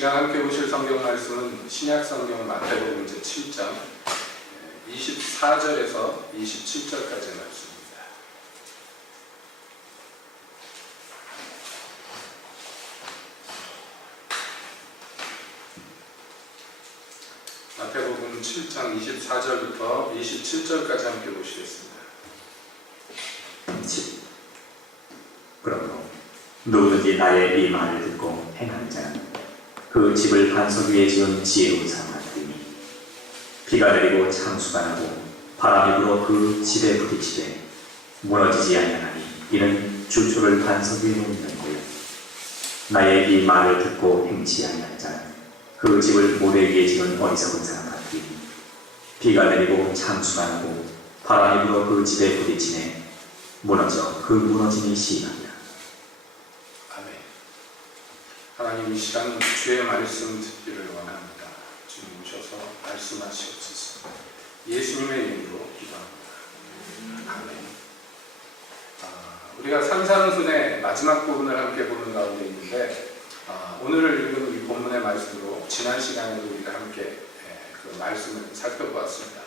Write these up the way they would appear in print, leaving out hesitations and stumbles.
시간 함께 보실 성경 말씀은 신약 성경 마태복음 제7장 24절에서 27절까지의 말씀입니다. 마태복음 7장 24절부터 27절까지 함께 보시겠습니다. 그러므로 누구든지 나의 이 말을 듣고 행하는 자는 그 집을 반석 위에 지은 지혜로운 사람 같으니 비가 내리고 창수가 나고 바람이 불어 그 집에 부딪히되 무너지지 아니하나니 이는 주초를 반석 위에 놓는 거요. 나의 이 말을 듣고 행치 아니하는 자는 그 집을 모래 위에 지은 어리석은 사람 같으니 비가 내리고 창수가 나고 바람이 불어 그 집에 부딪히네 무너져 그 무너짐이 심하니라. 아멘. 하나님, 이 시간 주의 말씀 듣기를 원합니다. 주님 오셔서 말씀하시옵소서. 예수님의 이름으로 기도합니다. 아멘. 우리가 산상순의 마지막 부분을 함께 보는 가운데 있는데, 오늘 읽은 이 본문의 말씀으로 지난 시간에도 우리가 함께 그 말씀을 살펴보았습니다.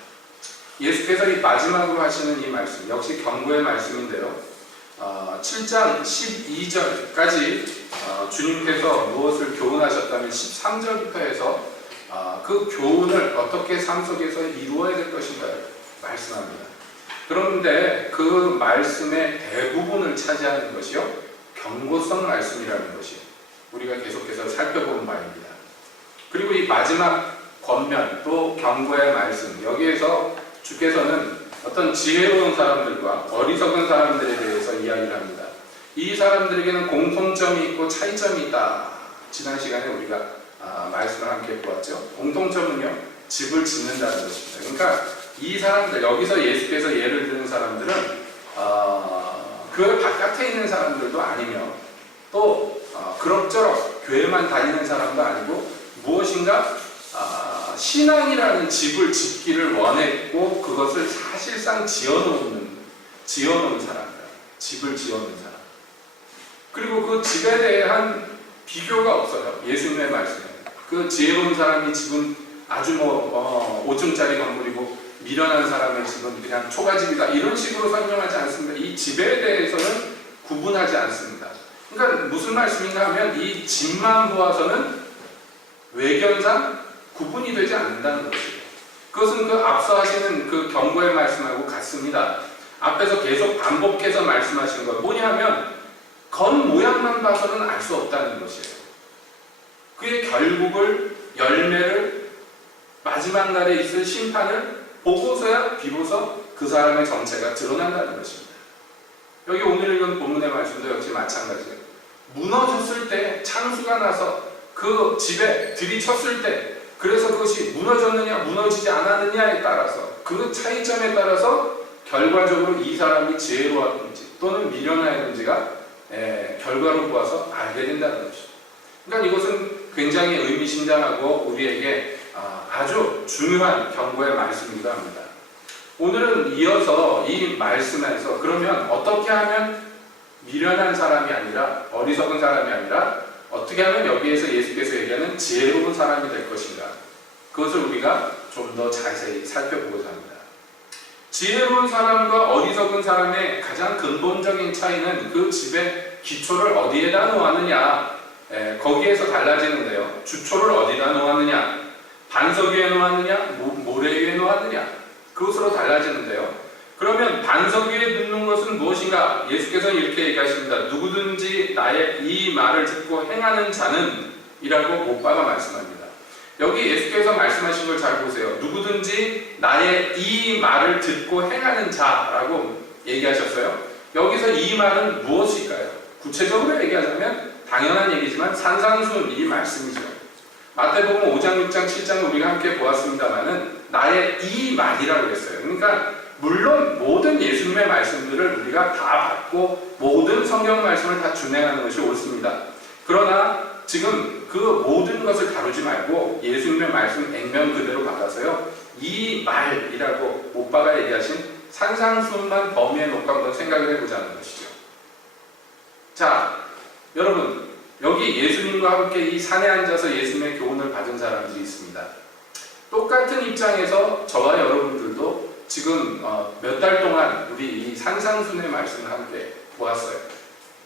예수께서 이 마지막으로 하시는 이 말씀, 역시 경고의 말씀인데요. 7장 12절까지 주님께서 무엇을 교훈하셨다면 13절부터 해서 그 교훈을 어떻게 삶 속에서 이루어야 될 것인가를 말씀합니다. 그런데 그 말씀의 대부분을 차지하는 것이요, 경고성 말씀이라는 것이 우리가 계속해서 살펴본 바입니다. 그리고 이 마지막 권면 또 경고의 말씀, 여기에서 주께서는 어떤 지혜로운 사람들과 어리석은 사람들에 대해서 이야기를 합니다. 이 사람들에게는 공통점이 있고 차이점이 있다. 지난 시간에 우리가 말씀을 함께 보았죠. 공통점은요, 집을 짓는다는 것입니다. 그러니까 이 사람들, 여기서 예수께서 예를 드는 사람들은 그 바깥에 있는 사람들도 아니며 또 그럭저럭 교회만 다니는 사람도 아니고 무엇인가 신앙이라는 집을 짓기를 원했고 그것을 사실상 지어놓은 사람들, 집을 지어놓은 사람. 그리고 그 집에 대한 비교가 없어요. 예수님의 말씀에. 그 지혜로운 사람이 집은 아주 5층짜리 건물이고 미련한 사람의 집은 그냥 초가집이다, 이런 식으로 설명하지 않습니다. 이 집에 대해서는 구분하지 않습니다. 그러니까 무슨 말씀인가 하면 이 집만 보아서는 외견상 구분이 되지 않는다는 것이에요. 그것은 그 앞서 하시는 그 경고의 말씀하고 같습니다. 앞에서 계속 반복해서 말씀하신 것, 뭐냐면 겉모양만 봐서는 알 수 없다는 것이에요. 그의 결국을, 열매를, 마지막 날에 있을 심판을 보고서야 비로소 그 사람의 정체가 드러난다는 것입니다. 여기 오늘 읽은 본문의 말씀도 역시 마찬가지예요. 무너졌을 때, 창수가 나서 그 집에 들이쳤을 때, 그래서 그것이 무너졌느냐 무너지지 않았느냐에 따라서, 그 차이점에 따라서 결과적으로 이 사람이 지혜로웠는지 또는 미련하였는지가 결과로 보아서 알게 된다는 것이죠. 그러니까 이것은 굉장히 의미심장하고 우리에게 아주 중요한 경고의 말씀이기도 합니다. 오늘은 이어서 이 말씀에서 그러면 어떻게 하면 미련한 사람이 아니라, 어리석은 사람이 아니라 어떻게 하면 여기에서 예수께서 얘기하는 지혜로운 사람이 될 것인가, 그것을 우리가 좀 더 자세히 살펴보고자 합니다. 지혜로운 사람과 어리석은 사람의 가장 근본적인 차이는 그 집의 기초를 어디에다 놓았느냐, 거기에서 달라지는데요. 주초를 어디다 놓았느냐, 반석 위에 놓았느냐, 모래 위에 놓았느냐, 그것으로 달라지는데요. 그러면 반석 위에 놓는 것은 무엇인가? 예수께서는 이렇게 얘기하십니다. 누구든지 나의 이 말을 듣고 행하는 자는 이라고 못 박아 말씀합니다. 여기 예수께서 말씀하신 걸 잘 보세요. 누구든지 나의 이 말을 듣고 행하는 자라고 얘기하셨어요. 여기서 이 말은 무엇일까요? 구체적으로 얘기하자면 당연한 얘기지만 산상순 이 말씀이죠. 마태복음 5장, 6장, 7장 우리가 함께 보았습니다만은 나의 이 말이라고 했어요. 그러니까 물론 모든 예수님의 말씀들을 우리가 다 받고 모든 성경 말씀을 다 준행하는 것이 옳습니다. 그러나 지금 그 모든 것을 다루지 말고 예수님의 말씀 액면 그대로 받아서요, 이 말이라고 못 박아 얘기하신 산상순만 범위에 놓고 한번 생각을 해보자는 것이죠. 자, 여러분, 여기 예수님과 함께 이 산에 앉아서 예수님의 교훈을 받은 사람들이 있습니다. 똑같은 입장에서 저와 여러분들도 지금 몇 달 동안 우리 이 산상순의 말씀을 함께 보았어요.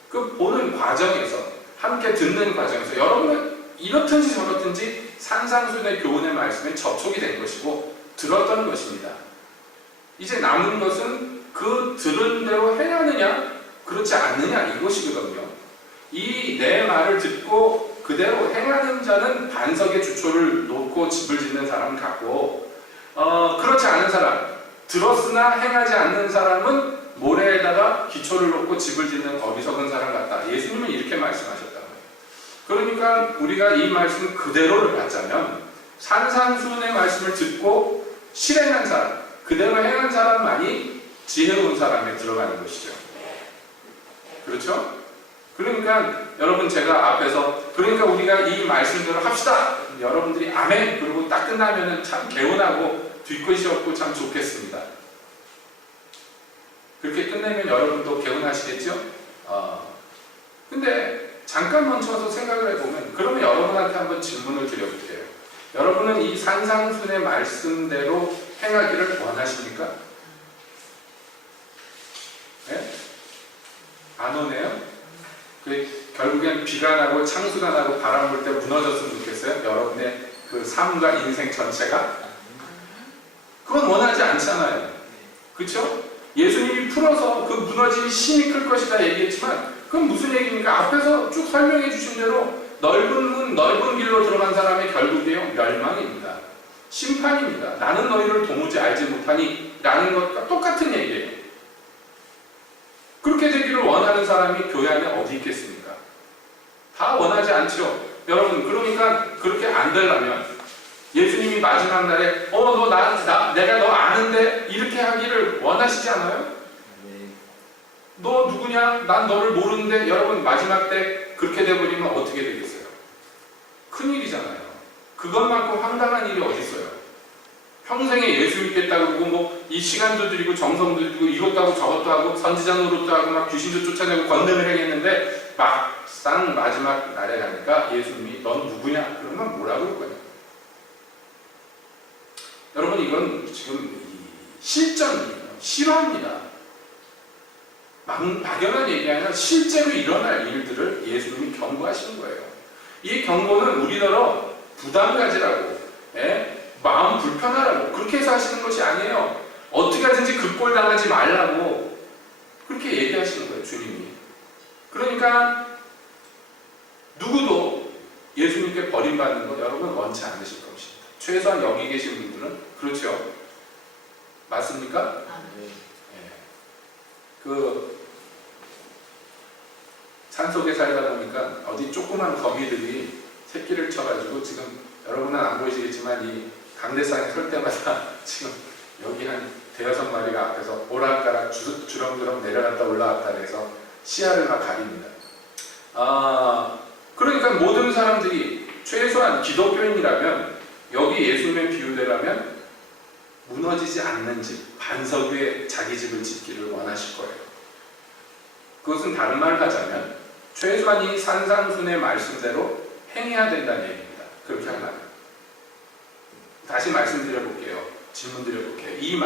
그 보는 과정에서, 함께 듣는 과정에서 여러분은 이렇든지 저렇든지 산상순의 교훈의 말씀에 접촉이 된 것이고 들었던 것입니다. 이제 남은 것은 그 들은 대로 행하느냐 그렇지 않느냐 이것이거든요. 이 내 말을 듣고 그대로 행하는 자는 반석에 주초를 놓고 집을 짓는 사람 같고, 그렇지 않은 사람, 들었으나 행하지 않는 사람은 모래에다가 기초를 놓고 집을 짓는 어리석은 사람 같다. 예수님은 이렇게 말씀하셨다는 거예요. 그러니까 우리가 이 말씀 그대로를 받자면 산상수훈의 말씀을 듣고 실행한 사람, 그대로 행한 사람만이 지혜로운 사람에 들어가는 것이죠. 그렇죠? 그러니까 여러분 제가 앞에서 그러니까 우리가 이 말씀대로 합시다. 여러분들이 아멘 그러고 딱 끝나면은 참 개운하고 뒤끝이 없고 참 좋겠습니다. 그렇게 끝내면 여러분도 개운하시겠죠? 근데 잠깐 멈춰서 생각을 해보면 그러면 여러분한테 한번 질문을 드려볼게요. 여러분은 이 산상순의 말씀대로 행하기를 원하십니까? 네? 안 오네요? 결국엔 비가 나고 창수가 나고 바람 불 때 무너졌으면 좋겠어요? 여러분의 그 삶과 인생 전체가? 그건 원하지 않잖아요. 그렇죠? 예수님이 풀어서 그 무너짐이 심히 클 것이다 얘기했지만 그건 무슨 얘기입니까? 앞에서 쭉 설명해 주신 대로 넓은 문, 넓은 길로 들어간 사람의 결국이요 멸망입니다. 심판입니다. 나는 너희를 도무지 알지 못하니 라는 것과 똑같은 얘기예요. 그렇게 되기를 원하는 사람이 교회 안에 어디 있겠습니까? 다 원하지 않죠. 여러분 그러니까 그렇게 안 되려면 예수님이 마지막 날에 내가 너 아는데 이렇게 하기를 원하시지 않아요? 너 누구냐? 난 너를 모르는데 여러분 마지막 때 그렇게 돼버리면 어떻게 되겠어요? 큰일이잖아요. 그것만큼 황당한 일이 어디 있어요? 평생에 예수 믿겠다고 그러고 뭐 이 시간도 드리고 정성도 드리고 이것도 하고 저것도 하고 선지자 노릇도 하고 막 귀신도 쫓아내고 권능을 행했는데 막상 마지막 날에 가니까 예수님이 넌 누구냐? 그러면 뭐라고 그럴 거예요? 여러분 이건 지금 실전이에요. 실화입니다. 막연한 얘기 아니라 실제로 일어날 일들을 예수님이 경고하시는 거예요. 이 경고는 우리더러 부담 가지라고 마음 불편하라고 그렇게 해서 하시는 것이 아니에요. 어떻게 하든지 그 꼴 당하지 말라고 그렇게 얘기하시는 거예요. 주님이. 그러니까 누구도 예수님께 버림받는 거 여러분 원치 않으실 것입니다. 최소한 여기 계신 분들은 그렇죠. 맞습니까? 그 산속에 살다 보니까 어디 조그만 거미들이 새끼를 쳐가지고 지금 여러분은 안 보이시겠지만 이 강대상에 설 때마다 지금 여기 한 대여섯 마리가 앞에서 오락가락 주렁주렁 내려갔다 올라왔다 해서 시야를 막 가립니다. 그러니까 모든 사람들이 최소한 기독교인이라면 여기 예수님의 비유대라면 무너지지 않는 집, 반석 위에 자기 집을 짓기를 원하실 거예요. 그것은 다른 말로 하자면 최소한 이 산상순의 말씀대로 행해야 된다는 얘기입니다. 그렇게 하려면. 다시 말씀드려볼게요. 질문 드려볼게요. 이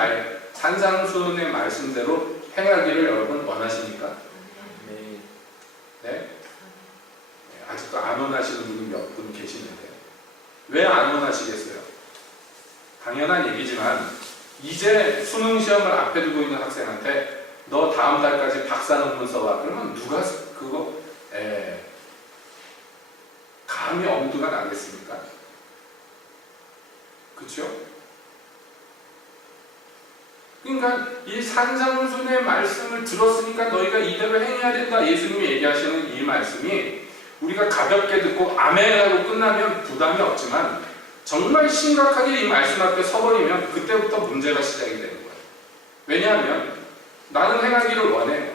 산상순의 말씀대로 행하기를 여러분 원하십니까? 네? 아직도 안 원하시는 분이 몇 분 계시는데 왜 안 원하시겠어요? 당연한 얘기지만 이제 수능 시험을 앞에 두고 있는 학생한테 너 다음 달까지 박사 논문 써와 그러면 누가 그거 감히 엄두가 나겠습니까? 그렇죠? 그러니까 이 산상순의 말씀을 들었으니까 너희가 이대로 행해야 된다. 예수님이 얘기하시는 이 말씀이 우리가 가볍게 듣고 아멘하고 끝나면 부담이 없지만 정말 심각하게 이 말씀 앞에 서버리면 그때부터 문제가 시작이 되는 거예요. 왜냐하면 나는 행하기를 원해.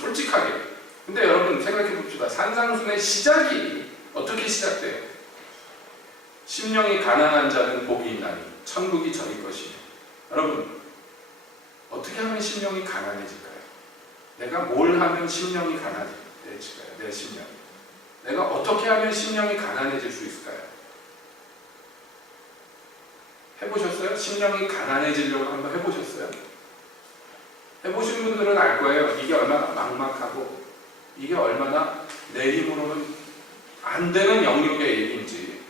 솔직하게. 근데 여러분 생각해 봅시다. 산상순의 시작이 어떻게 시작돼요? 심령이 가난한 자는 복이 있나니 천국이 저희 것이에요. 여러분 어떻게 하면 심령이 가난해질까요? 내가 뭘 하면 심령이 가난해질까요? 내 심령. 내가 어떻게 하면 심령이 가난해질 수 있을까요? 해보셨어요? 심령이 가난해지려고 한번 해보셨어요? 해보신 분들은 알 거예요. 이게 얼마나 막막하고 이게 얼마나 내 힘으로는 안 되는 영역의 얘기인지.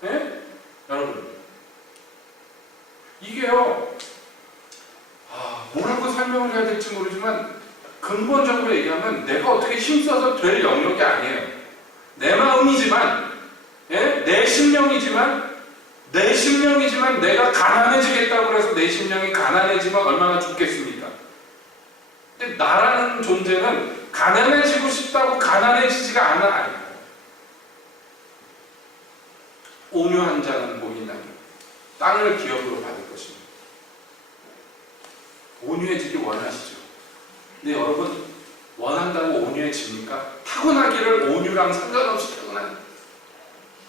네? 여러분, 이게요, 뭐라고 설명을 해야 될지 모르지만 근본적으로 얘기하면 내가 어떻게 힘써서 될 영역이 아니에요. 내 마음이지만, 예? 내 심령이지만 내가 가난해지겠다고 해서 내 심령이 가난해지면 얼마나 좋겠습니까? 근데 나라는 존재는 가난해지고 싶다고 가난해지지가 않아요. 온유한 자는 복이 나니 땅을 기업으로 받을 것입니다. 온유해지기 원하시죠? 근데 여러분, 원한다고 온유해집니까? 타고나기를 온유랑 상관없이 타고나는,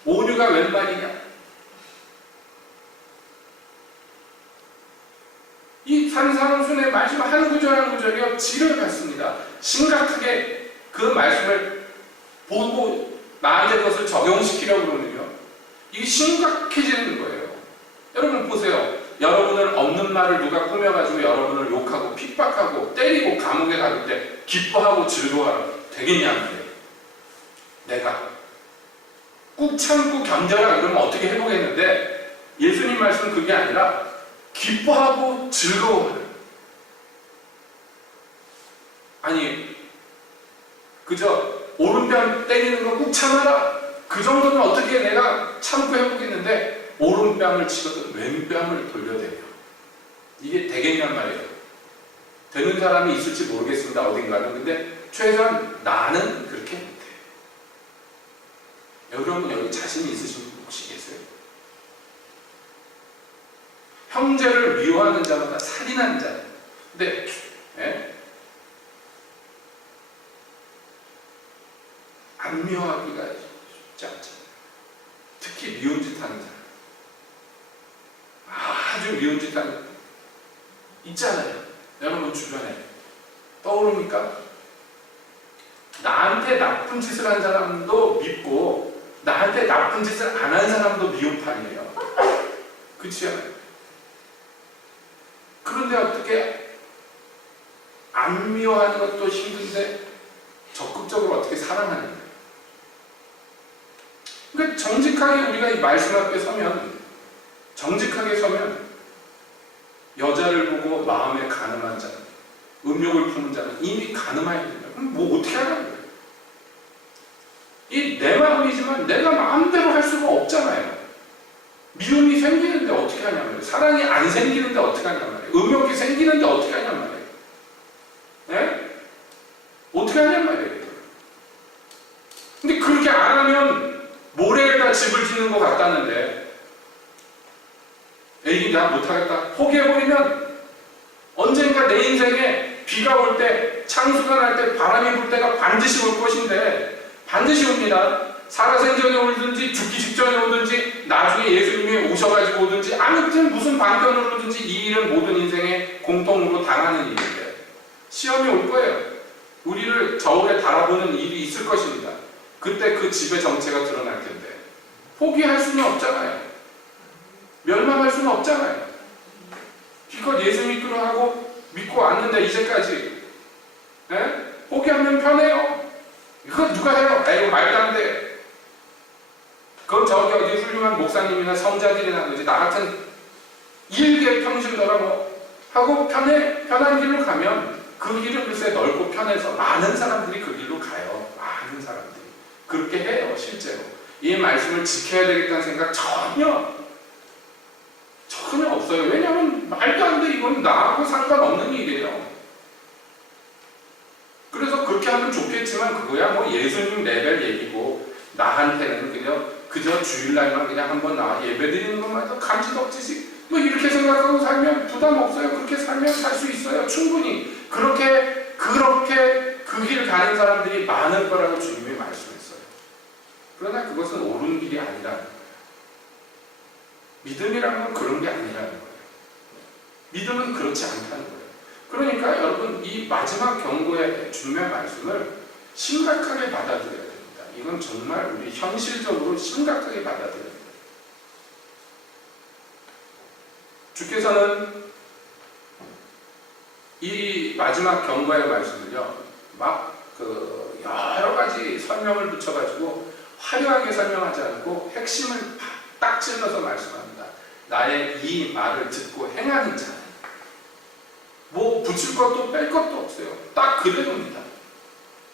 온유가 웬 말이냐? 이 산상순의 마지막 한 구절 한 구절이요, 지를 받습니다. 심각하게 그 말씀을 보고 나한테 그것을 적용시키려고 그러면요, 이게 심각해지는 거예요. 여러분 보세요. 여러분을 없는 말을 누가 꾸며가지고 여러분을 욕하고 핍박하고 때리고 감옥에 가둘 때 기뻐하고 즐거워하라 되겠냐 말이에요. 내가 꾹 참고 견뎌라 그러면 어떻게 해보겠는데, 예수님 말씀은 그게 아니라 기뻐하고 즐거워하라. 아니, 그저 오른뺨 때리는 거 꾹 참아라, 그 정도는 어떻게 내가 참고 해보겠는데 오른뺨을 치거든 왼뺨을 돌려대며 이게 되겠냔 말이에요. 되는 사람이 있을지 모르겠습니다, 어딘가는. 근데 최소한 나는 그렇게 못해. 여러분 여기 자신이 있으신 분 혹시 계세요? 형제를 미워하는 자마다 살인한 자. 근데 안 미워하기가 쉽지 않잖아요. 특히 미운 짓 하는 사람, 아주 미운 짓 하는 있잖아요. 여러분 주변에 떠오릅니까? 나한테 나쁜 짓을 한 사람도 밉고 나한테 나쁜 짓을 안 한 사람도 미운 판이에요. 그렇지 않아요? 그런데 어떻게 안 미워하는 것도 힘든데 적극적으로 어떻게 사랑하는 거예요? 그러니까 정직하게 우리가 이 말씀 앞에 서면, 정직하게 서면 여자를 보고 마음에 간음한 자는, 음욕을 품은 자는 이미 간음하게 된다. 그럼 뭐 어떻게 하라는 거예요? 이 내 마음이지만 내가 마음대로 할 수가 없잖아요. 미움이 생기는데 어떻게 하냐 말이에요. 사랑이 안 생기는데 어떻게 하냐 말이에요. 음욕이 생기는데 어떻게 하냐 말이에요. 네? 어떻게 하냐 말이에요. 근데 그렇게 안 하면 모래에다 집을 짓는 것 같다는데, 에이 나 못하겠다 포기해버리면 언젠가 내 인생에 비가 올 때, 창수가 날 때, 바람이 불 때가 반드시 올 것인데, 반드시 옵니다. 살아생전에 오든지 죽기 직전에 오든지 나중에 예수님이 오셔가지고 오든지, 아무튼 무슨 방편으로 오든지 이 일은 모든 인생에 공통으로 당하는 일인데 시험이 올 거예요. 우리를 저울에 달아보는 일이 있을 것입니다. 그때 그 집의 정체가 드러날 텐데 포기할 수는 없잖아요. 멸망할 수는 없잖아요. 기껏 예수 믿기로 하고 믿고 왔는데 이제까지 포기하면 편해요. 이거 누가 해요? 이거 말도 안 돼. 그건 저기 어디 훌륭한 목사님이나 성자들이나 그러지, 나 같은 일개 평신도라 뭐 하고 편한 길로 가면 그 길은 글쎄 넓고 편해서 많은 사람들이 그 길로 가요. 많은 사람들이 그렇게 해요. 실제로 이 말씀을 지켜야 되겠다는 생각 전혀 없어요. 왜냐하면 말도 안 돼. 이건 나하고 상관없는 일이에요. 그래서 그렇게 하면 좋겠지만 그거야 뭐 예수님 레벨 얘기고, 나한테는 그저 주일날만 그냥 한번 나와 예배드리는 것만 해도 감지덕지지 뭐 이렇게 생각하고 살면 부담 없어요. 그렇게 살면 살 수 있어요. 충분히 그렇게 그 길 가는 사람들이 많을 거라고 주님이 말씀했어요. 그러나 그것은 옳은 길이 아니라는 거예요. 믿음이라는 건 그런 게 아니라는 거예요. 믿음은 그렇지 않다는 거예요. 그러니까 여러분 이 마지막 경고의 주님의 말씀을 심각하게 받아들여야 됩니다. 이건 정말 우리 현실적으로 심각하게 받아들여야 됩니다. 주께서는 이 마지막 경고의 말씀을요, 막 여러 가지 설명을 붙여가지고 화려하게 설명하지 않고 핵심을 딱 찔러서 말씀합니다. 나의 이 말을 듣고 행하는 자. 뭐 붙일 것도 뺄 것도 없어요. 딱 그대로입니다.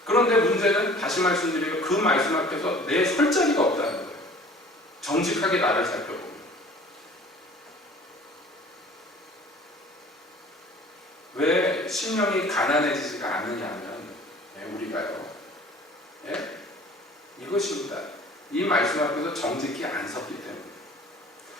그런데 문제는 다시 말씀드려요. 그 말씀 앞에서 내 설 자리가 없다는 거예요. 정직하게 나를 살펴보면. 왜 심령이 가난해지지가 않느냐면 우리가요. 예? 이것입니다. 이 말씀 앞에서 정직히 안 섰기 때문에.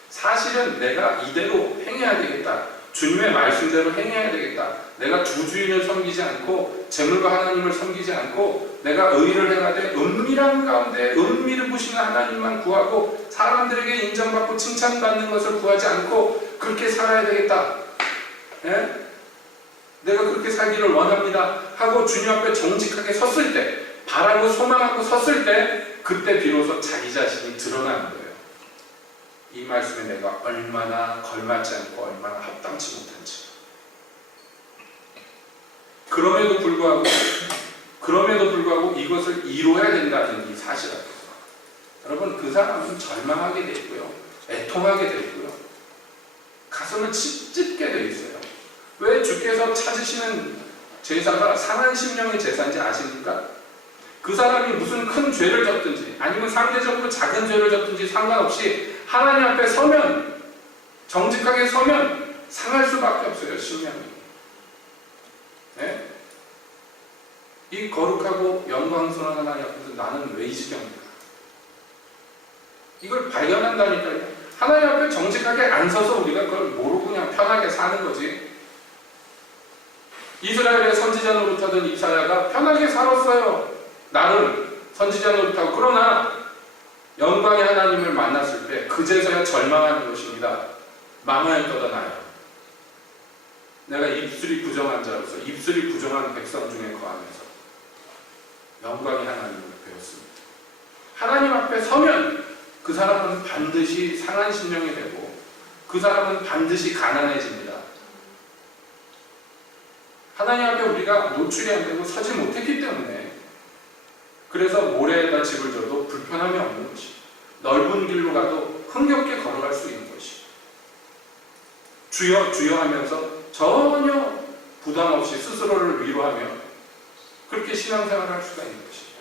사실은 내가 이대로 행해야 되겠다. 주님의 말씀대로 행해야 되겠다. 내가 주 주인을 섬기지 않고 재물과 하나님을 섬기지 않고 내가 의를 행하되 은밀한 가운데 은밀을 보시는 하나님만 구하고 사람들에게 인정받고 칭찬받는 것을 구하지 않고 그렇게 살아야 되겠다. 예? 내가 그렇게 살기를 원합니다 하고 주님 앞에 정직하게 섰을 때, 바라고 소망하고 섰을 때, 그때 비로소 자기 자신이 드러나는 거예요. 이 말씀에 내가 얼마나 걸맞지 않고 얼마나 합당치 못한지. 그럼에도 불구하고 이것을 이뤄야 된다는 이 사실 앞에서 여러분, 그 사람은 절망하게 되고요, 애통하게 되고요, 가슴을 찢게 되어 있어요. 왜 주께서 찾으시는 제사가 상한 심령의 제사인지 아십니까? 그 사람이 무슨 큰 죄를 졌든지 아니면 상대적으로 작은 죄를 졌든지 상관없이 하나님 앞에 서면, 정직하게 서면 상할 수밖에 없어요, 심령이. 네? 이 거룩하고 영광스러운 하나님 앞에서 나는 왜 이 지경인가? 이걸 발견한다니까요. 하나님 앞에 정직하게 안 서서 우리가 그걸 모르고 그냥 편하게 사는 거지. 이스라엘의 선지자 노릇하던 이사야가 편하게 살았어요. 나름 선지자 노릇하고. 그러나 영광의 하나님을 만났을 때 그제서야 절망하는 것입니다. 망하여 떠나요. 내가 입술이 부정한 자로서 입술이 부정한 백성 중에 거하면서 영광의 하나님을 배웠습니다. 하나님 앞에 서면 그 사람은 반드시 상한 심령이 되고 그 사람은 반드시 가난해집니다. 하나님 앞에 우리가 노출이 안 되고 서지 못했기 때문에, 그래서 모래에다 집을 져도 불편함이 없는 것이, 넓은 길로 가도 흥겹게 걸어갈 수 있는 것이, 주여 주여 하면서 전혀 부담 없이 스스로를 위로하며 그렇게 신앙생활을 할 수가 있는 것입니다.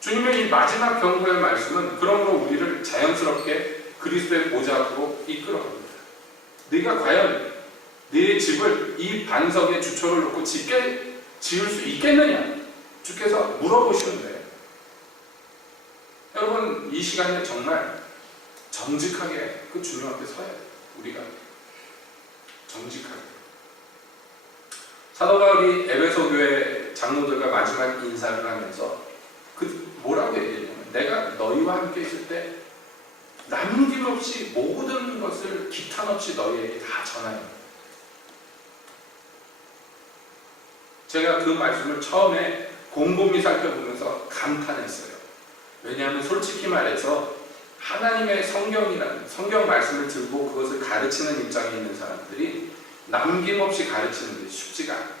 주님의 이 마지막 경고의 말씀은 그러므로 우리를 자연스럽게 그리스도의 보좌 앞으로 이끌어갑니다. 네가 과연 네 집을 이 반석에 주초를 놓고 지을 수 있겠느냐? 주께서 물어보시는데, 여러분 이 시간에 정말 정직하게 그 주님 앞에 서야 돼요. 우리가 정직하게. 사도 바울이 에베소 교회 장로들과 마지막 인사를 하면서 뭐라고 얘기했냐면, 내가 너희와 함께 있을 때 남김없이 모든 것을 기탄 없이 너희에게 다 전하여. 제가 그 말씀을 처음에 곰곰이 살펴보면서 감탄했어요. 왜냐하면 솔직히 말해서 하나님의 성경이라는 성경 말씀을 들고 그것을 가르치는 입장에 있는 사람들이 남김없이 가르치는 게 쉽지가 않아요.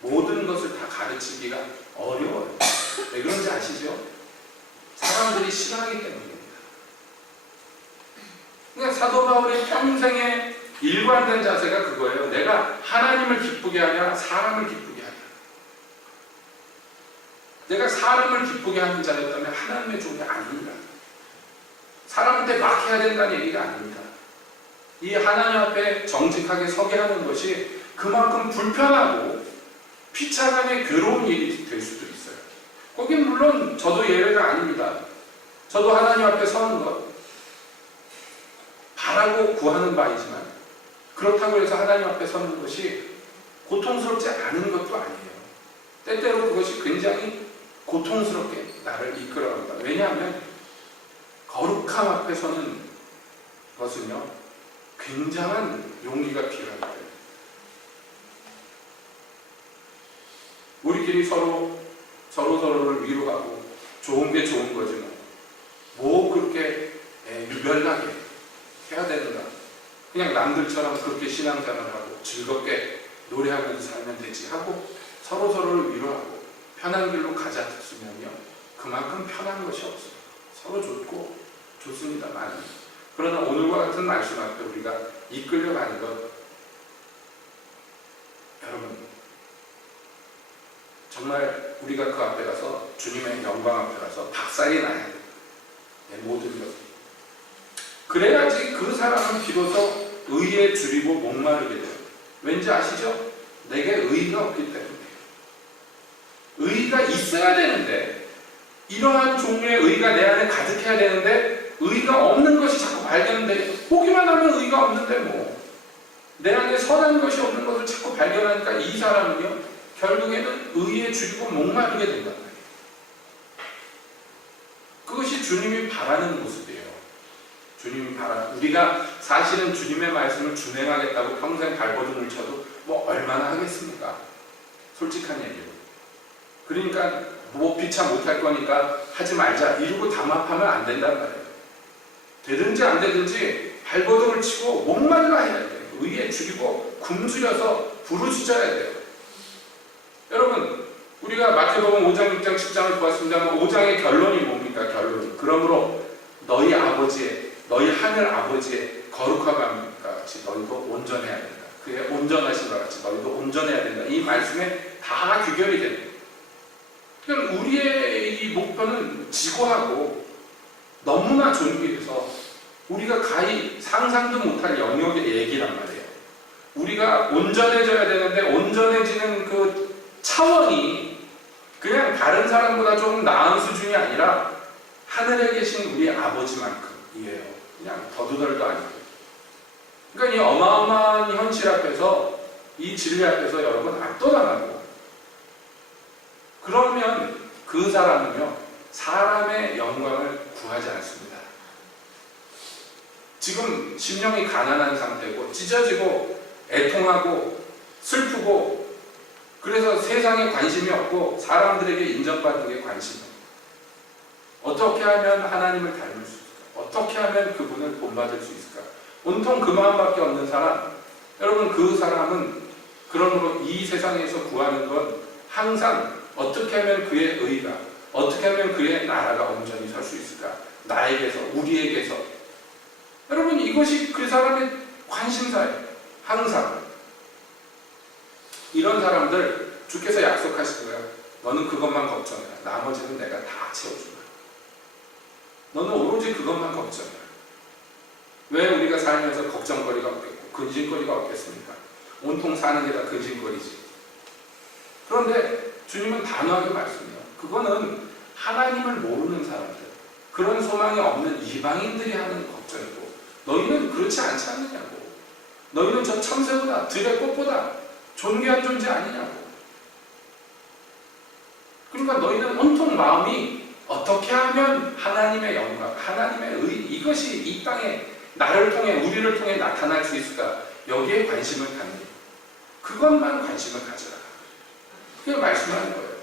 모든 것을 다 가르치기가 어려워요. 왜 그런지 아시죠? 사람들이 싫어하기 때문입니다. 그러니까 사도 바울의 평생의 일관된 자세가 그거예요. 내가 하나님을 기쁘게 하냐, 사람을 기쁘게 하냐. 내가 사람을 기쁘게 하는 자였다면 하나님의 종이 아닙니다. 사람한테 막해야 된다는 얘기가 아닙니다. 이 하나님 앞에 정직하게 서게 하는 것이 그만큼 불편하고 피차간의 괴로운 일이 될 수도 있어요. 거긴 물론 저도 예외가 아닙니다. 저도 하나님 앞에 서는 것 바라고 구하는 바이지만, 그렇다고 해서 하나님 앞에 서는 것이 고통스럽지 않은 것도 아니에요. 때때로 그것이 굉장히 고통스럽게 나를 이끌어갑니다. 왜냐하면 거룩함 앞에 서는 것은요, 굉장한 용기가 필요하기 때문에. 우리 우리끼리 서로를 위로하고 좋은 게 좋은 거지 뭐 그렇게 유별나게 해야 되는가. 그냥 남들처럼 그렇게 신앙생활하고 즐겁게 노래하면서 살면 되지 하고 서로를 위로하고 편한 길로 가자 했으면요, 그만큼 편한 것이 없어요. 서로 좋습니다만, 그러나 오늘과 같은 말씀 앞에 우리가 이끌려가는 것, 여러분 정말 우리가 그 앞에 가서 주님의 영광 앞에 가서 박살이 나야 돼요. 모든 것. 그래야지 그 사람은 비로소 의에 줄이고 목마르게 돼요. 왠지 아시죠? 내게 의가 없기 때문에. 의가 있어야 되는데, 이러한 종류의 의가 내 안에 가득해야 되는데 의가 없는 것이 자꾸 발견돼. 보기만 하면 의가 없는데 내 안에 선한 것이 없는 것을 자꾸 발견하니까 이 사람은요, 결국에는 의에 줄이고 목마르게 된단 말이에요. 그것이 주님이 바라는 모습이에요. 우리가 사실은 주님의 말씀을 준행하겠다고 평생 발버둥을 쳐도 얼마나 하겠습니까? 솔직한 얘기로. 그러니까 피차 못할 거니까 하지 말자 이러고 담합하면 안 된단 말이에요. 되든지 안 되든지 발버둥을 치고 목말라 해야 돼요. 의에 죽이고 굶주려서 부르짖어야 돼요. 여러분, 우리가 마태복음 5장, 6장, 10장을 보았습니다만 5장의 결론이 뭡니까? 결론이. 그러므로 너희 하늘 아버지의 거룩함과 같이 너희도 온전해야 된다. 그의 온전하신과 같이 너희도 온전해야 된다. 이 말씀에 다 규결이 됩니다. 그러니까 우리의 이 목표는 지고하고 너무나 존귀해서 우리가 가히 상상도 못할 영역의 얘기란 말이에요. 우리가 온전해져야 되는데 온전해지는 그 차원이 그냥 다른 사람보다 조금 나은 수준이 아니라 하늘에 계신 우리 아버지만큼이에요. 그냥 더도덜도 아니고. 그러니까 이 어마어마한 현실 앞에서, 이 진리 앞에서 여러분 압도당하고, 그러면 그 사람은요, 사람의 영광을 구하지 않습니다. 지금 심령이 가난한 상태고 찢어지고 애통하고 슬프고, 그래서 세상에 관심이 없고 사람들에게 인정받는 게 관심이 없고, 어떻게 하면 하나님을 닮을 수 있을까? 어떻게 하면 그분을 본받을 수 있을까? 온통 그 마음밖에 없는 사람, 여러분 그 사람은 그러므로 이 세상에서 구하는 건 항상 어떻게 하면 그의 의가, 어떻게 하면 그의 나라가 온전히 설 수 있을까? 나에게서, 우리에게서. 여러분 이것이 그 사람의 관심사예요. 항상. 이런 사람들 주께서 약속하신 거예요. 너는 그것만 걱정해라. 나머지는 내가 다 채워준다. 너는 오로지 그것만 걱정해라. 왜 우리가 살면서 걱정거리가 없겠고 근심거리가 없겠습니까? 온통 사는 게 다 근심거리지. 그런데 주님은 단호하게 말씀해요. 그거는 하나님을 모르는 사람들, 그런 소망이 없는 이방인들이 하는 걱정이고, 너희는 그렇지 않지 않느냐고. 너희는 저 참새보다, 들의 꽃보다 존귀한 존재 아니냐고. 그러니까 너희는 온통 마음이 어떻게 하면 하나님의 영광, 하나님의 의, 이것이 이 땅에 나를 통해, 우리를 통해 나타날 수 있을까? 여기에 관심을 갖는 거예요. 그것만 관심을 가져라. 그게 말씀하는 거예요.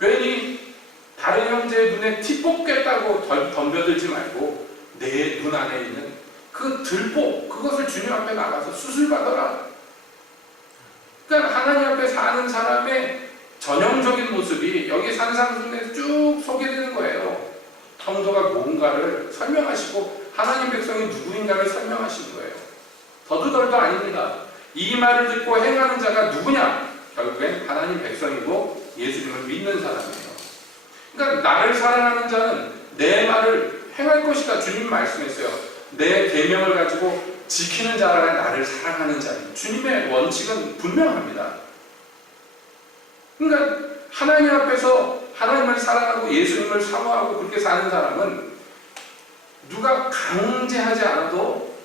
괜히 다른 형제의 눈에 티 뽑겠다고 덤벼들지 말고 내 눈 안에 있는 그 들보, 그것을 주님 앞에 나가서 수술받아라. 그러니까 하나님 앞에 사는 사람의 전형적인 모습이 여기 산상순에 쭉 소개되는 거예요. 성도가 뭔가를 설명하시고 하나님 백성이 누구인가를 설명하시는 거예요. 더도덜도 아닙니다. 이 말을 듣고 행하는 자가 누구냐? 결국엔 하나님 백성이고 예수님을 믿는 사람이에요. 그러니까 나를 사랑하는 자는 내 말을 행할 것이다. 주님 말씀했어요. 내 계명을 가지고 지키는 자가 나를 사랑하는 자니. 주님의 원칙은 분명합니다. 그러니까 하나님 앞에서 하나님을 사랑하고 예수님을 사모하고 그렇게 사는 사람은 누가 강제하지 않아도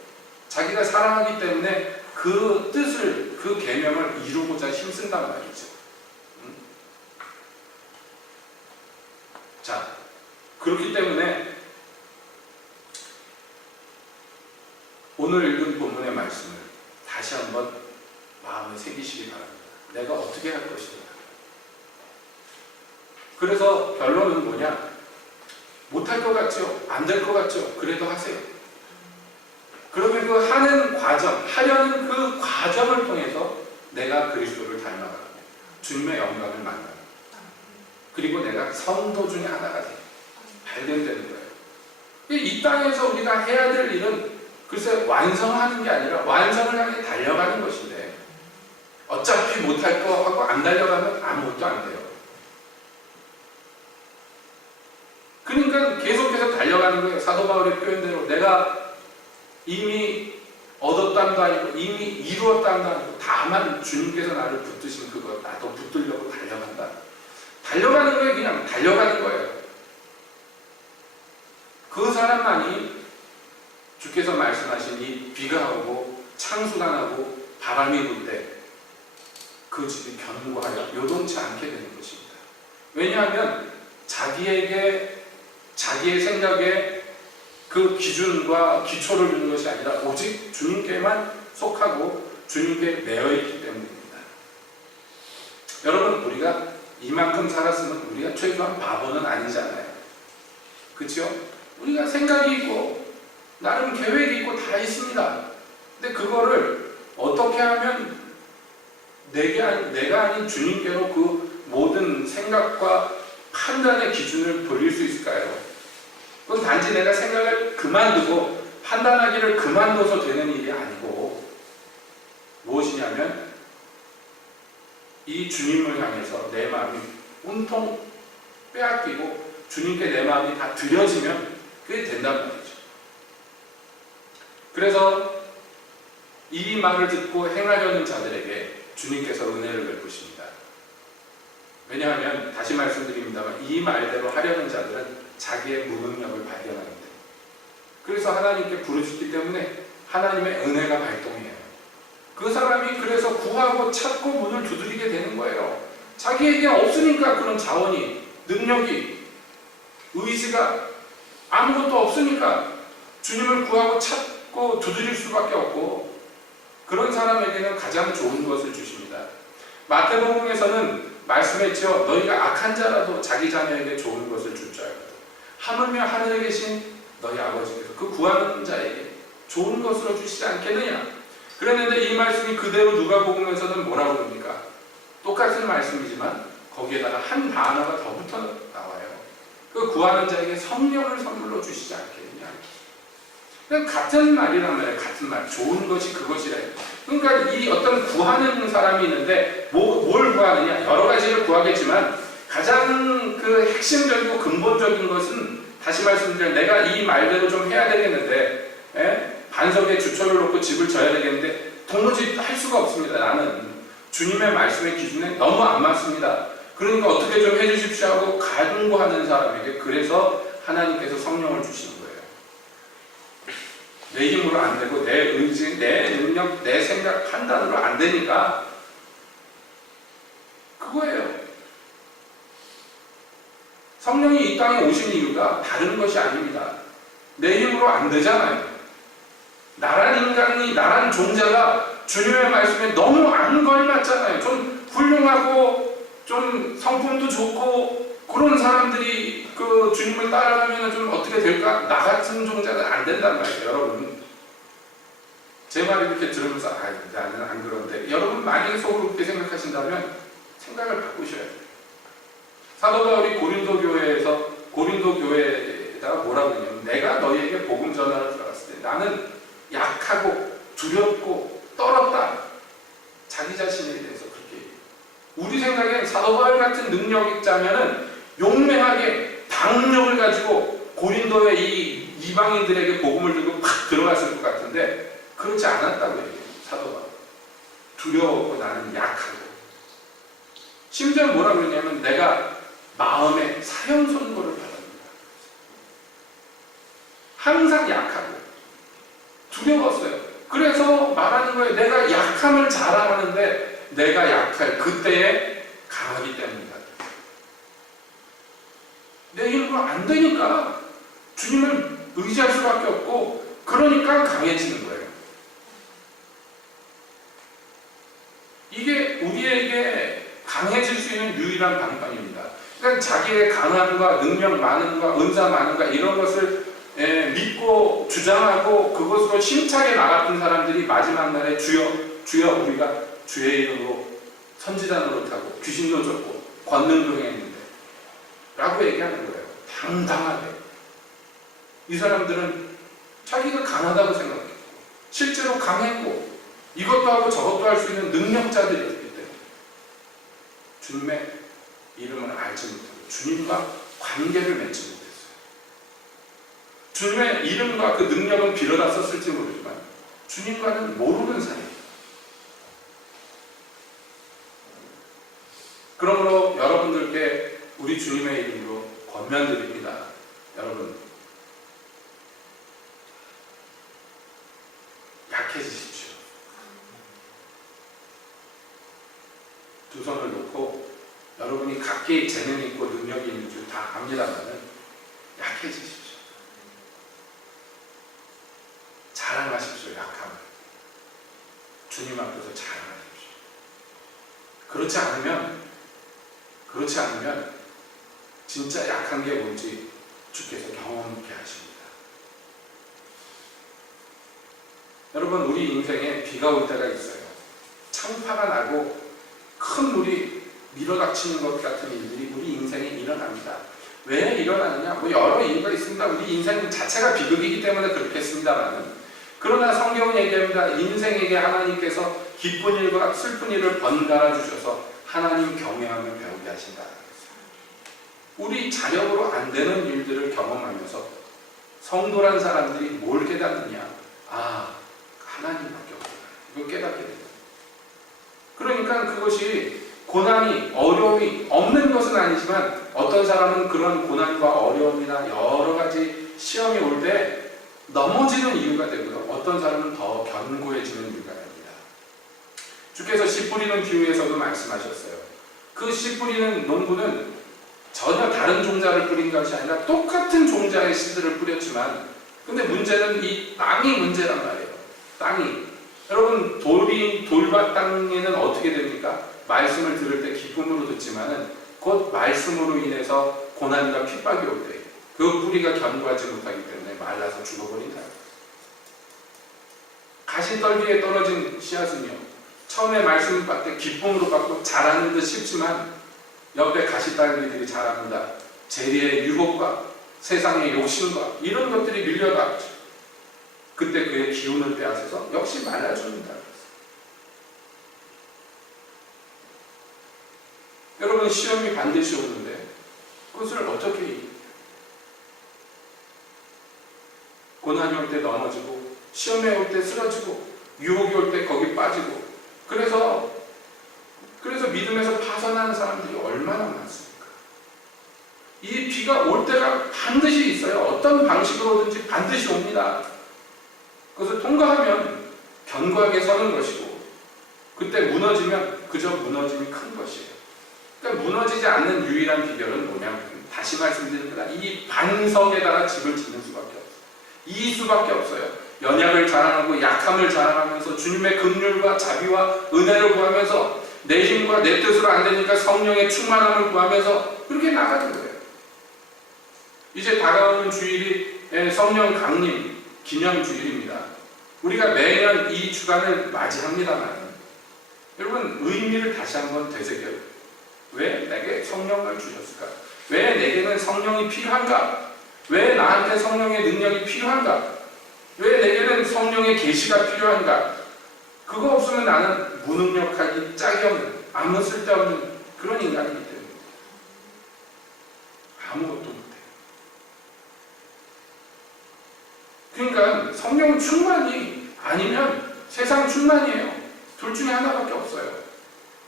자기가 사랑하기 때문에 그 뜻을, 그 계명을 이루고자 힘쓴단 말이죠. 자, 그렇기 때문에 오늘 읽은 본문의 말씀을 다시 한번 마음에 새기시기 바랍니다. 내가 어떻게 할 것인가? 그래서 결론은 뭐냐? 못할 것 같죠? 안 될 것 같죠? 그래도 하세요. 그러면 그 하는 과정, 하려는 그 과정을 통해서 내가 그리스도를 닮아가고 주님의 영광을 만나고 그리고 내가 성도 중에 하나가 돼요. 발견되는 거예요. 이 땅에서 우리가 해야 될 일은 글쎄 완성하는 게 아니라 완성을 향해 달려가는 것인데 어차피 못할 거 하고 안 달려가면 아무것도 안 돼요. 그러니까 계속해서 달려가는 거예요. 사도 바울의 표현대로 내가 이미 얻었다는 거 아니고 이미 이루었다는 거 아니고 다만 주님께서 나를 붙드신 그거 나도 붙들려고 달려간다. 달려가는 거예요. 그냥 달려가는 거예요. 그 사람만이 주께서 말씀하신 이 비가 오고 창수가 나고 바람이 불 때 그 집이 견고하여 요동치 않게 되는 것입니다. 왜냐하면 자기에게 자기의 생각에 그 기준과 기초를 두는 것이 아니라 오직 주님께만 속하고 주님께 매여있기 때문입니다. 여러분 우리가 이만큼 살았으면 우리가 최소한 바보는 아니잖아요. 그렇죠? 우리가 생각이 있고 나름 계획이 있고 다 있습니다. 근데 그거를 어떻게 하면 내가 아닌 주님께로 그 모든 생각과 판단의 기준을 돌릴 수 있을까요? 그건 단지 내가 생각을 그만두고 판단하기를 그만둬서 되는 일이 아니고 무엇이냐면 이 주님을 향해서 내 마음이 온통 빼앗기고 주님께 내 마음이 다 드려지면 그게 된단 말이죠. 그래서 이 말을 듣고 행하려는 자들에게 주님께서 은혜를 베푸십니다. 왜냐하면 다시 말씀드립니다만 이 말대로 하려는 자들은 자기의 무능력을 발견하기 때문에 그래서 하나님께 부르짖기 때문에 하나님의 은혜가 발동해요. 그 사람이 그래서 구하고 찾고 문을 두드리게 되는 거예요. 자기에게 없으니까 그런 자원이 능력이 의지가 아무것도 없으니까 주님을 구하고 찾고 두드릴 수밖에 없고 그런 사람에게는 가장 좋은 것을 주십니다. 마태복음에서는 말씀했죠. 너희가 악한 자라도 자기 자녀에게 좋은 것을 줄 줄 알거든. 하물며 하늘에 계신 너희 아버지께서 그 구하는 자에게 좋은 것으로 주시지 않겠느냐. 그랬는데 이 말씀이 그대로 누가복음에서는 뭐라고 그럽니까? 똑같은 말씀이지만 거기에다가 한 단어가 더 붙어 나와요. 그 구하는 자에게 성령을 선물로 주시지 않겠느냐. 그냥 같은 말이란 말이에요. 같은 말. 좋은 것이 그것이래요. 그러니까 이 어떤 구하는 사람이 있는데 뭘 구하느냐. 여러 가지를 구하겠지만 가장 그 핵심적이고 근본적인 것은 다시 말씀드리면 내가 이 말대로 좀 해야 되겠는데 반석에 주초를 놓고 집을 져야 되겠는데 도무지 할 수가 없습니다. 나는 주님의 말씀의 기준에 너무 안 맞습니다. 그러니까 어떻게 좀 해주십시오 하고 간구하는 사람에게 그래서 하나님께서 성령을 주시는 거예요. 내 힘으로 안 되고 내 의지, 내 능력, 내 생각, 판단으로 안 되니까 그거예요. 성령이 이 땅에 오신 이유가 다른 것이 아닙니다. 내 힘으로 안 되잖아요. 나란 인간이, 나란 존재가 주님의 말씀에 너무 안 걸맞잖아요. 좀 훌륭하고 좀 성품도 좋고 그런 사람들이 그 주님을 따라가면 좀 어떻게 될까? 나 같은 존재는 안 된단 말이에요. 여러분 제 말을 이렇게 들으면서 나는 안 그런데 여러분 만약에 속으로 그렇게 생각하신다면 생각을 바꾸셔야 돼요. 사도 바울이 고린도 교회에다가 뭐라고 했냐면 내가 너희에게 복음 전하러 들어갔을 때 나는 약하고 두렵고 떨었다. 자기 자신에 대해서 그렇게 우리 생각엔 사도 바울 같은 능력자면은 용맹하게 당력을 가지고 고린도의 이 이방인들에게 복음을 들고 팍 들어갔을 것 같은데 그렇지 않았다고 얘기해요. 사도 바울. 두려웠고 나는 약하고 심지어 뭐라고 그러냐면 내가 마음에 사형 선고를 받았습니다. 항상 약하고 두려웠어요. 그래서 말하는 거예요. 내가 약함을 자랑하는데 내가 약할 그때에 강하기 때문이다. 내 힘으로 안 되니까 주님을 의지할 수밖에 없고 그러니까 강해지는 거예요. 이게 우리에게 강해질 수 있는 유일한 방법입니다. 그러니까 자기의 강함과 능력 많음과 은사 많음과 이런 것을 믿고 주장하고 그것으로 힘차게 나갔던 사람들이 마지막 날에 주여 우리가 주의 이름으로 선지자노릇 하고 귀신도 쫓고 권능도 행했는데 라고 얘기하는 거예요. 당당하게. 이 사람들은 자기가 강하다고 생각했고 실제로 강했고 이것도 하고 저것도 할 수 있는 능력자들이었기 때문에 주님의 이름을 알지 못하고 주님과 관계를 맺지 못했어요. 주님의 이름과 그 능력은 빌어다 썼을지 모르지만 주님과는 모르는 사이예요. 그러므로 여러분들께 우리 주님의 이름으로 권면드립니다. 여러분, 약해지십시오. 두 손을 놓고 여러분이 각기 재능 있고 능력이 있는 줄 다 압니다만은 약해지십시오. 자랑하십시오. 약함을. 주님 앞에서 자랑하십시오. 그렇지 않으면 진짜 약한 게 뭔지 주께서 경험케 하십니다. 여러분, 우리 인생에 비가 올 때가 있어요. 창파가 나고 큰 물이 밀어닥치는 것 같은 일들이 우리 인생에 일어납니다. 왜 일어나느냐? 뭐 여러 이유가 있습니다. 우리 인생 자체가 비극이기 때문에 그렇겠습니다만, 그러나 성경은 얘기합니다. 인생에게 하나님께서 기쁜 일과 슬픈 일을 번갈아 주셔서 하나님 경외하며 배우게 하신다. 우리 자력으로 안 되는 일들을 경험하면서 성도란 사람들이 뭘 깨닫느냐? 아, 하나님밖에 없구나. 이걸 깨닫게 됩니다. 그러니까 그것이 고난이, 어려움이 없는 것은 아니지만 어떤 사람은 그런 고난과 어려움이나 여러 가지 시험이 올 때 넘어지는 이유가 되고요. 어떤 사람은 더 견고해지는 이유가 됩니다. 주께서 씨 뿌리는 비유에서도 말씀하셨어요. 그 씨 뿌리는 농부는 전혀 다른 종자를 뿌린 것이 아니라 똑같은 종자의 씨들을 뿌렸지만, 근데 문제는 이 땅이 문제란 말이에요. 땅이. 여러분, 돌밭 땅에는 어떻게 됩니까? 말씀을 들을 때 기쁨으로 듣지만은 곧 말씀으로 인해서 고난과 핍박이 올 때 그 뿌리가 견고하지 못하기 때문에 말라서 죽어버린다. 가시떨기에 떨어진 씨앗은요, 처음에 말씀을 받을 때 기쁨으로 받고 자라는 듯 싶지만 옆에 가시떨기들이 자랍니다. 재리의 유혹과 세상의 욕심과 이런 것들이 밀려닥쳐 그때 그의 기운을 빼앗아서 역시 말라줍니다. 여러분, 시험이 반드시 오는데 그것을 어떻게 이깁니까? 고난이 올 때 넘어지고 시험에 올 때 쓰러지고 유혹이 올 때 거기 빠지고 그래서 믿음에서 파산하는 사람들이 얼마나 많습니까? 이 비가 올 때가 반드시 있어요. 어떤 방식으로든지 반드시 옵니다. 그것을 통과하면 견고하게 서는 것이고 그때 무너지면 그저 무너짐이 큰 것이에요. 그러니까 무너지지 않는 유일한 비결은 뭐냐면 다시 말씀드립니다. 이 반석에다가 집을 짓는 수밖에 없어요. 이 수밖에 없어요. 연약을 자랑하고 약함을 자랑하면서 주님의 긍휼과 자비와 은혜를 구하면서 내 힘과 내 뜻으로 안 되니까 성령의 충만함을 구하면서 그렇게 나가는 거예요. 이제 다가오는 주일이 성령 강림 기념주일입니다. 우리가 매년 이 주간을 맞이합니다만 여러분, 의미를 다시 한번 되새겨요. 왜 내게 성령을 주셨을까? 왜 내게는 성령이 필요한가? 왜 나한테 성령의 능력이 필요한가? 왜 내게는 성령의 계시가 필요한가? 그거 없으면 나는 무능력하기 짝이 없는, 아무 쓸데없는 그런 인간이기 때문에 아무것도 못해요. 그러니까 성령 충만이 아니면 세상 충만이에요. 둘 중에 하나밖에 없어요.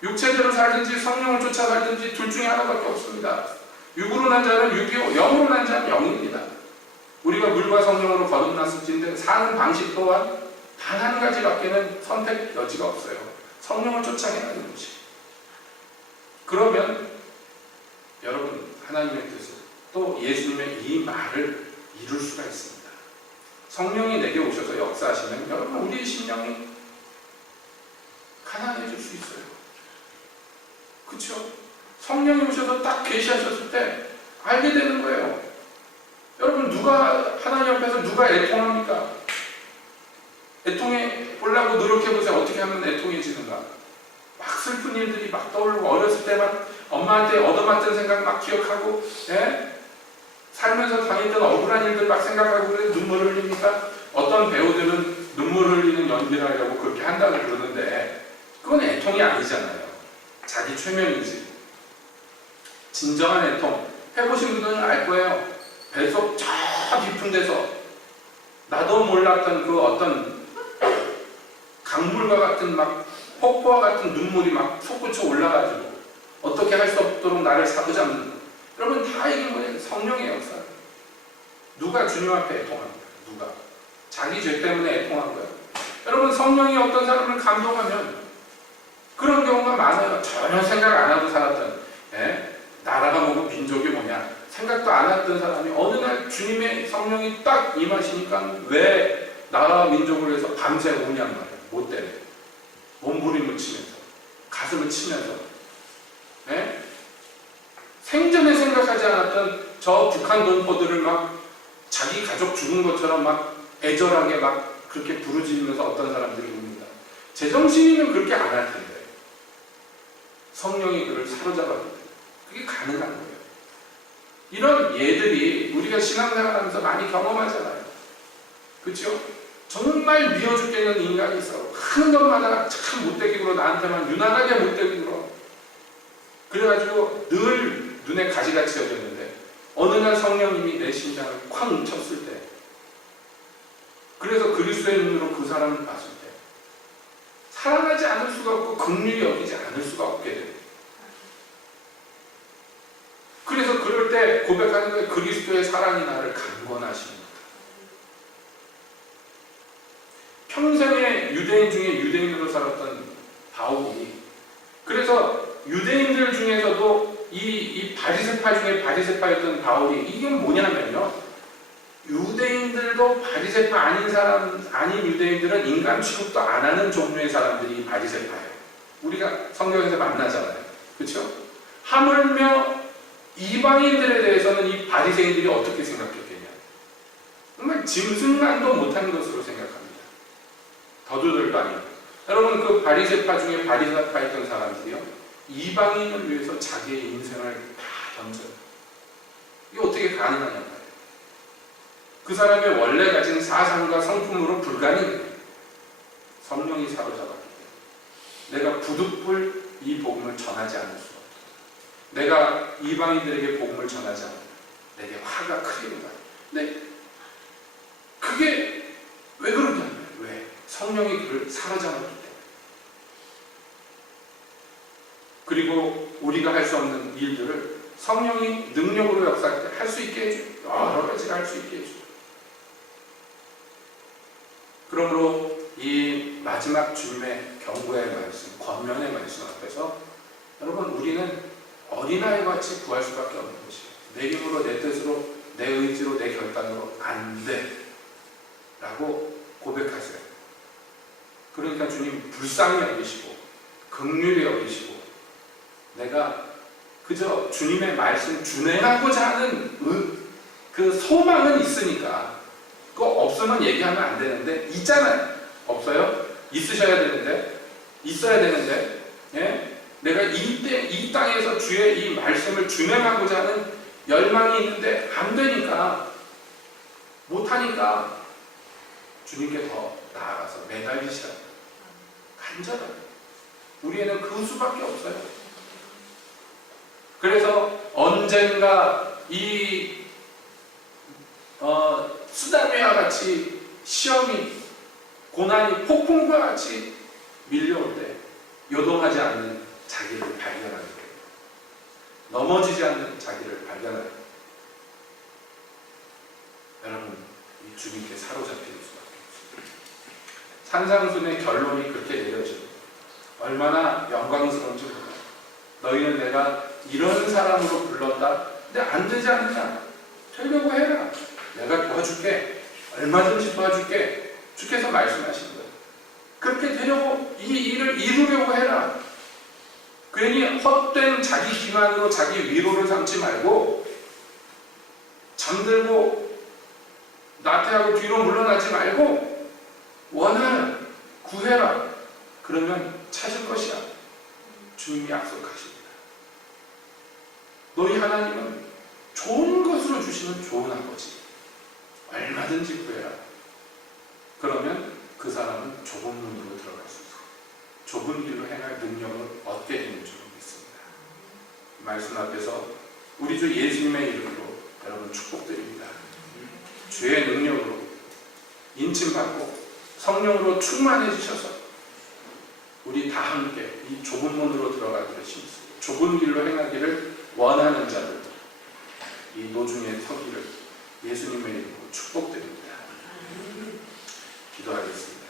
육체대로 살든지 성령을 쫓아 살든지 둘 중에 하나밖에 없습니다. 육으로 난 자는 육이요, 영으로 난 자는 영입니다. 우리가 물과 성령으로 거듭났을진데 사는 방식 또한 단 한 가지밖에는 선택 여지가 없어요. 성령을 쫓아내는 것이. 그러면 여러분, 하나님의 뜻을 또 예수님의 이 말을 이룰 수가 있습니다. 성령이 내게 오셔서 역사하시면 여러분, 우리의 심령이 가난해질 수 있어요. 그렇죠? 성령이 오셔서 딱 계시하셨을 때 알게 되는 거예요. 여러분, 누가 하나님 앞에서 누가 애통합니까? 애통해 보려고 노력해보세요. 어떻게 하면 애통해지는가? 막 슬픈 일들이 막 떠오르고, 어렸을 때 막 엄마한테 얻어맞던 생각 막 기억하고, 예? 살면서 당했던 억울한 일들 막 생각하고, 그래서 눈물을 흘립니까? 어떤 배우들은 눈물 흘리는 연기를 하려고 그렇게 한다고 그러는데, 그건 애통이 아니잖아요. 자기 최면이지. 진정한 애통, 해보신 분들은 알 거예요. 뱃속 저 깊은 데서 나도 몰랐던 그 어떤 강물과 같은 막 폭포와 같은 눈물이 막 솟구쳐 올라가지고 어떻게 할 수 없도록 나를 사로잡는, 여러분 다 이게 뭐예요? 성령의 역사. 누가 주님 앞에 애통합니까? 누가? 자기 죄 때문에 애통한 거예요. 여러분, 성령이 어떤 사람을 감동하면 그런 경우가 많아요. 전혀 생각 안 하고 살았던, 예? 나라가 뭐고 민족이 뭐냐 생각도 안 했던 사람이 어느 날 주님의 성령이 딱 임하시니까 왜 나라와 민족을 위해서 밤새 우냔 말이에요. 못 때려. 몸부림을 치면서, 가슴을 치면서, 예? 생전에 생각하지 않았던 저 북한 동포들을 막 자기 가족 죽은 것처럼 막 애절하게 막 그렇게 부르짖으면서 어떤 사람들이 웁니다. 제정신이면 그렇게 안 할 텐데 성령이 그를 사로잡았기 때문에 그게 가능한 거예요. 이런 예들이 우리가 신앙생활하면서 많이 경험하잖아요. 그렇죠? 정말 미워 죽겠는 인간이 있어. 하는 것마다 참 못되기로 나한테만 유난하게 못되기로. 그래가지고 늘 눈에 가시같이 여겼는데 어느 날 성령님이 내 심장을 쾅 쳤을 때, 그래서 그리스도의 눈으로 그 사람을 봤을 때 사랑하지 않을 수가 없고 긍휼히 여기지 않을 수가 없게 돼요. 그래서 그럴 때 고백하는 거예요. 그리스도의 사랑이 나를 강권하십니다. 평생에 유대인 중에 유대인으로 살았던 바울이, 그래서 유대인들 중에서도 이 바리새파 중에 바리새파였던 바울이, 이게 뭐냐면요, 유대인들도 바리새파 아닌 유대인들은 인간 취급도 안 하는 종류의 사람들이 바리새파예요. 우리가 성경에서 만나잖아요. 그렇죠? 하물며 이방인들에 대해서는 이 바리새인들이 어떻게 생각했겠냐? 정말 짐승만도 못한 것으로 생각합니다. 더도들도 아니고. 여러분, 그 바리새파 중에 바리새파였던 사람들이요, 이방인을 위해서 자기의 인생을 다 던져요. 이게 어떻게 가능하냐 말이에요. 그 사람의 원래 가진 사상과 성품으로 불가능해요. 성령이 사로잡았기 때문에. 내가 부득불 이 복음을 전하지 않을 수 없다. 내가 이방인들에게 복음을 전하지 않는다. 내게 화가 크리로다. 근데 그게 왜 그러냐면, 왜? 성령이 그를 사로잡았기 때문에. 그리고 우리가 할 수 없는 일들을 성령이 능력으로 역사할 때 할 수 있게 해줘요. 여러 가지를 할 수 있게 해줘요. 그러므로 이 마지막 주님의 경고의 말씀, 권면의 말씀 앞에서 여러분, 우리는 어린아이 같이 구할 수밖에 없는 것이에요. 내 힘으로, 내 뜻으로, 내 의지로, 내 결단으로 안 돼 라고 고백하세요. 그러니까 주님 불쌍히 여기시고 긍휼히 여기시고, 내가 그저 주님의 말씀 준행하고자 하는 그 소망은 있으니까, 그거 없으면 얘기하면 안 되는데, 있잖아요. 없어요? 있으셔야 되는데, 있어야 되는데, 예? 내가 이 땅에서 주의 이 말씀을 준행하고자 하는 열망이 있는데 안 되니까, 못하니까 주님께 더 나아가서 매달리시라. 간절하게. 우리에는 그 수밖에 없어요. 그래서 언젠가 이 쓰다미와 같이 시험이, 고난이 폭풍과 같이 밀려올 때 요동하지 않는 자기를 발견하게 돼요. 넘어지지 않는 자기를 발견하게 돼요. 여러분, 이 주님께 사로잡힐 수밖에 없습니다. 산상순의 결론이 그렇게 내려집니다. 얼마나 영광스러운지 몰라요. 너희는 내가 이런 사람으로 불렀다. 근데 안 되지 않느냐? 되려고 해라. 내가 도와줄게. 얼마든지 도와줄게. 주께서 말씀하신 거예요. 그렇게 되려고, 이 일을 이루려고 해라. 괜히 헛된 자기 기만으로 자기 위로를 삼지 말고 잠들고 나태하고 뒤로 물러나지 말고 원하라, 구해라. 그러면 찾을 것이야. 주님이 약속하십니다. 너희 하나님은 좋은 것으로 주시는 좋은 아버지. 얼마든지 구해라. 그러면 그 사람은 좁은 문으로 들어갈 수 있고 좁은 길로 행할 능력을 얻게 되는 줄 믿습니다. 말씀 앞에서 우리 주 예수님의 이름으로 여러분 축복드립니다. 주의 능력으로 인침받고 성령으로 충만해지셔서 우리 다 함께 이 좁은 문으로 들어가기를 힘쓰고 좁은 길로 행하기를 원하는 자들 이 노중에 서기를 예수님의 이름으로 축복드립니다. 기도하겠습니다.